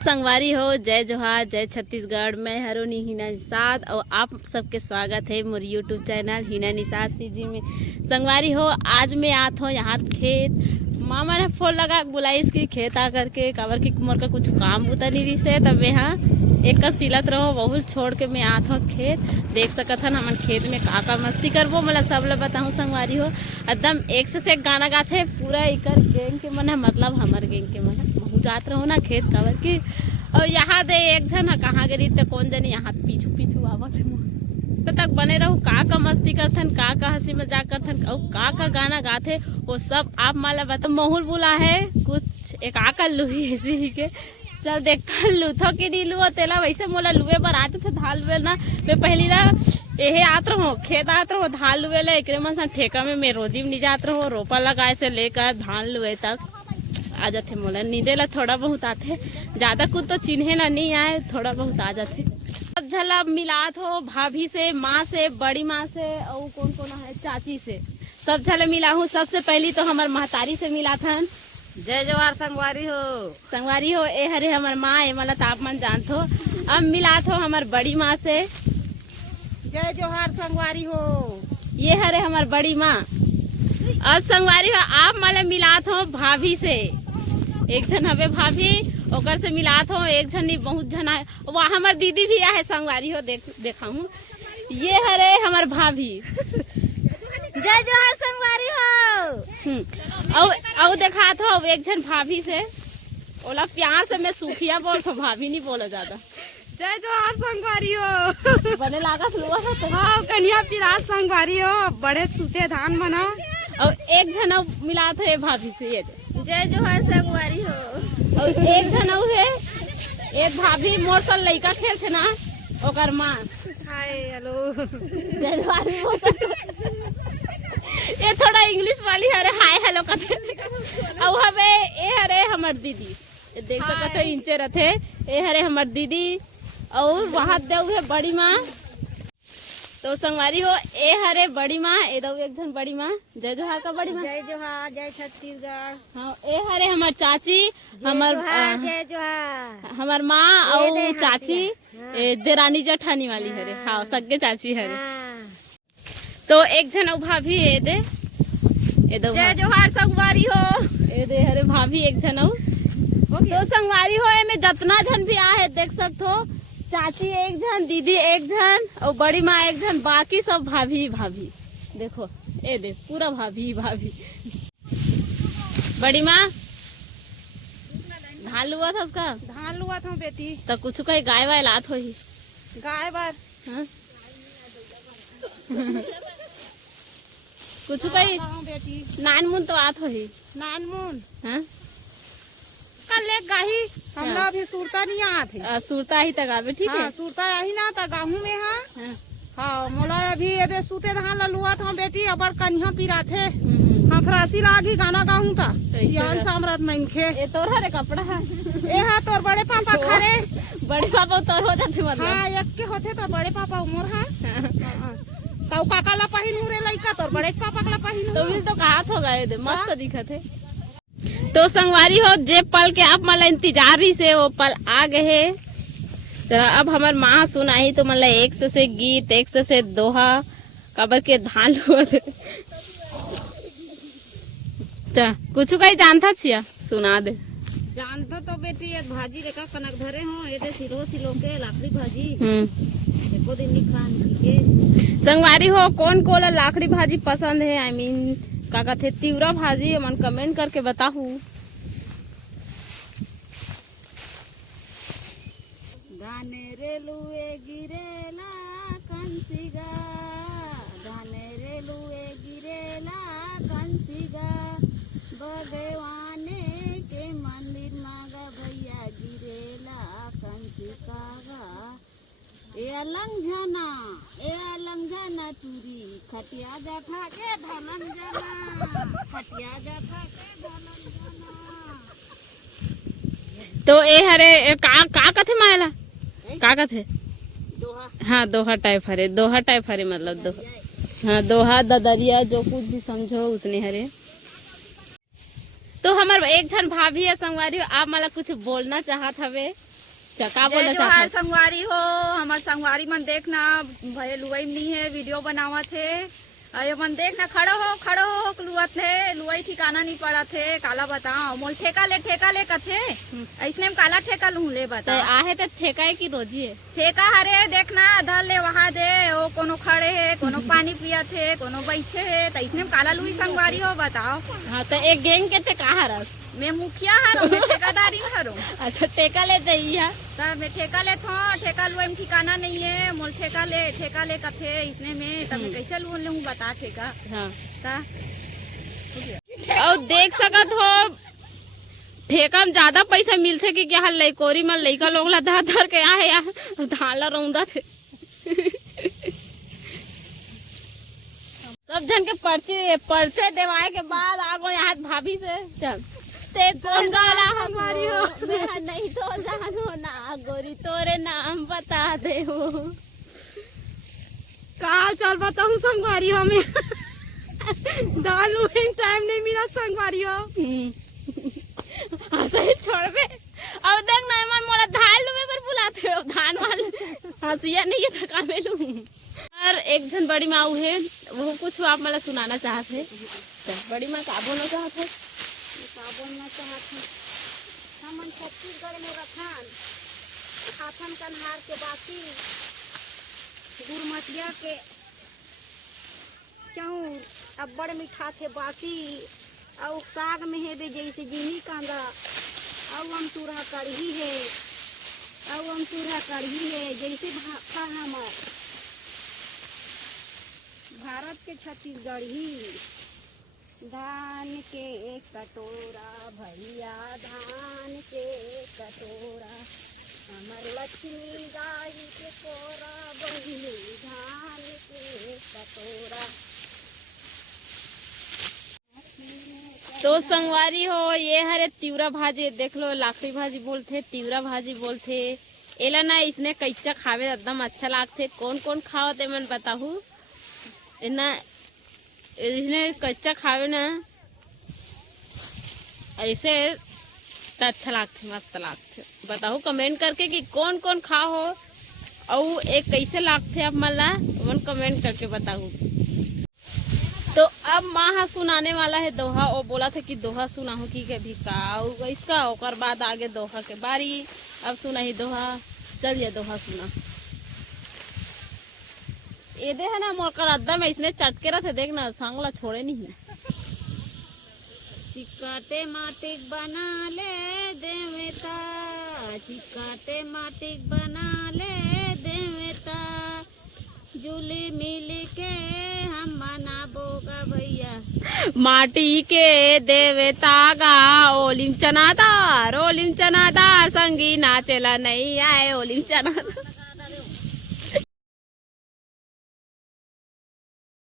संगवारी हो, जय जोहार, जय छत्तीसगढ़। मैं हरोनी हिना निषाद और आप सबके स्वागत है मोर YouTube channel Hina Nishad CG में। संगवारी हो, आज मैं आत हो यहाँ खेत। मामा ने फोन लगा बुलाई इसकी खेत आ करके काबर की मोर का कुछ काम बुता नहीं रही से, तब यहाँ एक का सिलत रहो बहुत छोड़ के मैं आत हो खेत। देख सकत हन हमन खेत में का मस्ती करबो, मतलब सब ला बताऊँ। संगवारी हो एकदम एक से एक गाना गाथे पूरा इकर गैंग के मन है, मतलब हमार गैंग के मन है। जात रहो ना खेत काबर की, और यहाँ दे एक जन कहाँ गरी तो कौन जन यहाँ पीछू पीछू आवत तो तक बने रहो। का मस्ती करथन, का हंसी मजाक करथन और का गाना गाथे वो सब आप माला बता। मोहुल बुला है कुछ एक आका लुही ऐसी ही के चल देख लूथो कि नहीं लुआ तेला वैसे मोला लुए पर आते थे धान लुए ना। मैं पहली ना यही आत रहो खेत आत रहो धान लुए ला एक मन ठेका में मैं रोजी नहीं जात रहो। रोपा लगाए से लेकर धान लुए तक आ जाते मोला। नींदे ला थोड़ा बहुत आते, ज्यादा कुछ तो चिन्हे ला नहीं आए, थोड़ा बहुत आ जाते। सब झला मिलात हो भाभी से, माँ से, बड़ी माँ से और कौन कौन है चाची से, सब झला मिला हूँ। सबसे पहली तो हमार महतारी से मिला था। जय जोहार संगवारी हो। संगवारी हो ए हरे हमार माँ ए मला तापमान जानत हो। अब मिलात हो हमार बड़ी माँ से। जय जोहार संगवारी हो। ये हरे हमार बड़ी माँ। अब संगवारी हो आप मला मिलात हो भाभी से। एक जन हवे भाभी ओकर से मिलात हो, एक जन नहीं बहुत जन है। वहाँ हमार दीदी भी है संगवारी हो, देखा हूँ। ये हरे हमार भाभी। जय जोहार संगवारी हो। और देखात हो एक जन भाभी से, ओला प्यार से मैं सुखिया बोल तो भाभी नहीं बोला ज्यादा। जय जोहार संगवारी हो। बने लागत लुआ तो हाँ कन्या पिराज संगवारी हो, बड़े सूते धान बना। और एक जन मिलात है भाभी से। ये जय जोहार संगवारी हो। और एक जन है एक भाभी मोर सल लइका खेल थे ना ओकर माँ। Hi hello. ये थोड़ा इंग्लिश वाली हरे हाय हेलो कथे। और हवे ए हरे हमर दीदी, देख सकत है इंचे रथे। ए हरे हमर दीदी और वहाँ देव है बड़ी माँ। तो संगवारी हो ए हरे बड़ी माँ, ए दो एक जन बड़ी माँ। जय जोहार का बड़ी माँ। जय जोहार, जय छत्तीसगढ़। हाँ ए हरे हमार चाची, हमार जय जोहार हमार माँ और चाची देरानी जठानी वाली हरे। हाँ सगे चाची हरे। तो एक जन भाभी ए दे जय जोहार संगवारी हो। ए दे हरे भाभी एक जन। तो संगवारी हो में जितना जन भी आ है देख सकते हो। चाची एक जन, दीदी एक जन और बड़ी माँ एक जन, बाकी सब भाभी भाभी। देखो ए दे पूरा भाभी भाभी। बड़ी माँ धान लुआ था उसका। धान लुआ था बेटी। तो कुछ कहीं गाय वाय लात हो ही गाय बार। हाँ? कुछ कहीं बेटी नान मुन तो आत हो ही नान मुन। हाँ? कल ले गाही हमला अभी सुरता नहीं आत है। सुरता ही तक आवे ठीक है। हाँ, सुरता आई ना ता गाहू में है। हाँ। हाँ मोला अभी ये सूते धान ला लुआ था बेटी अबर कन्या पिरा थे। हाँ फरासी ला भी गाना गाहूं ता यान सामरात मनखे। ए तोर हरे कपड़ा है। ए हाँ तोर बड़े पापा खरे। बड़े पापा तोर हो जाते मतलब। हाँ एक के होते तो बड़े पापा उमर है। तो काका ला पहिन रे लइका तोर बड़े पापा ला पहिन। तो भी तो कहात हो गए थे, मस्त दिखत है। तो संगवारी हो जे पल के आप मला इंतजार रही से वो पल आ गए है। जरा अब हमार माँ सुनाही तो मतलब एक से गीत, एक से दोहा काबर के धान हुआ थे। कुछ कहीं जानता छिया सुना दे। जानता तो बेटी ये भाजी रेखा कनक धरे हो ये दे सिलो के लाकड़ी भाजी। एको दिन निखान के संगवारी हो कौन कौन लाकड़ी भाजी पसंद है, आई मीन का कहते तिवरा भाजी, मन कमेंट करके बताहू। गाने रे लुए गिरेला कंसिगा, गाने रे लुए गिरेला कंसिगा, भगवाने के मंदिर मागा भैया गिरेला कंसिका। ए अलंग झना टूरी खटिया जाथा के धलन जना, खटिया जाथा के धलन जना। तो ए हरे का कथे मायला का कथे दोहा। हाँ दोहा टाइप हरे, दोहा टाइप हरे मतलब दोहा। हाँ दोहा ददरिया जो कुछ भी समझो उसने हरे। तो हमार एक जन भाभी है संगवारी, आप मला कुछ बोलना चाहत हवे। अच्छा का जय बोलना जोहार चाहत संगवारी हो। हमार संगवारी मन देखना भले लुआई में नहीं है, वीडियो बनावत है। ये मन देखना खड़ो हो लुआत है, लुआई ठिकाना नहीं पड़ा थे। काला बताओ मोल ठेका ले कथे ऐसने में काला ठेका लूँ ले तो बता। आहे तो ठेका है कि रोजी है? ठेका हरे देखना धर ले वहाँ दे, वो कोनो खड़े है, कोनो पानी पिया थे, कोनो बैठे है, तो इसने में काला लुई संगवारी हो बताओ। हाँ तो एक गैंग के ते कहाँ रस? मैं मुखिया हरो, मैं ठेकादारी हरो। अच्छा ठेका लेते ही है? तब मैं ठेका ले थो, ठेका लुए में ठिकाना नहीं है। मोल ठेका ले कथे इसने में, तब मैं कैसे लोन लूँ बता ठेका हाँ का। और देख सकत हो ठेका में ज्यादा पैसा मिलते कि क्या लइकोरी में लइका लोग ला धर धर के आए यार धान ला रौंदा थे। सब जन के पर्चे देवाए के बाद आगो यहाँ भाभी से चल ते कौन गाला हमारी हो मैं नहीं तो जानो ना गोरी तोरे नाम बता दे हो। कहा चल बताऊँ संगवारी हो में दाल लुए टाइम नहीं मिला संगवारी हो। सही छोड़बे अब देख ना मन मोला धान लुवे पर बुलाते हो धान वाले हंसिया नहीं है थका में लूं। और एक जन बड़ी माँ है वो कुछ आप मला सुनाना चाहते हैं। चल बड़ी माँ का बोलना चाहते हैं? हम छत्तीसगढ़ में खाथन कन्हार के बासी गुरमतिया के चाउर अब्बड़ मीठा थे बासी और साग में है बे जैसे जीनी कांदा और अमचूरा कढ़ी है जैसे भाखा हमार भारत के छत्तीसगढ़ी। धान के कटोरा भैया धान के कटोरा हमर लक्ष्मी गाय के कोरा बहिनी धान के कटोरा। तो संगवारी हो ये हरे तिवरा भाजी देख लो लाखड़ी भाजी बोलते तिवरा भाजी बोलते एला ना इसने कच्चा खावे एकदम अच्छा लागते। कौन कौन खावत मन बताहू ना इसने कच्चा खावे ना ऐसे तो अच्छा लागते मस्त लागते। बताहू कमेंट करके कि कौन कौन खा हो और एक कैसे लागते आप मन ला कमेंट करके बताहू। तो अब माँ सुनाने वाला है दोहा। वो बोला था कि दोहा सुनाहू की कभी का इसका ओकर बाद आगे दोहा के बारी। अब सुना ही दोहा, चलिए दोहा सुना। ये दे है ना मोर कर अद्दा में इसने चटके रहे देखना सांगला छोड़े नहीं। चिकाटे माटिक बना ले देवता, चिकाटे माटिक बना ले देवता, जुली मिल के हम मनाबोगा भैया माटी के देवता गा ओलिम चनादार संगी नाचेला नहीं आए ओलिम चनादार।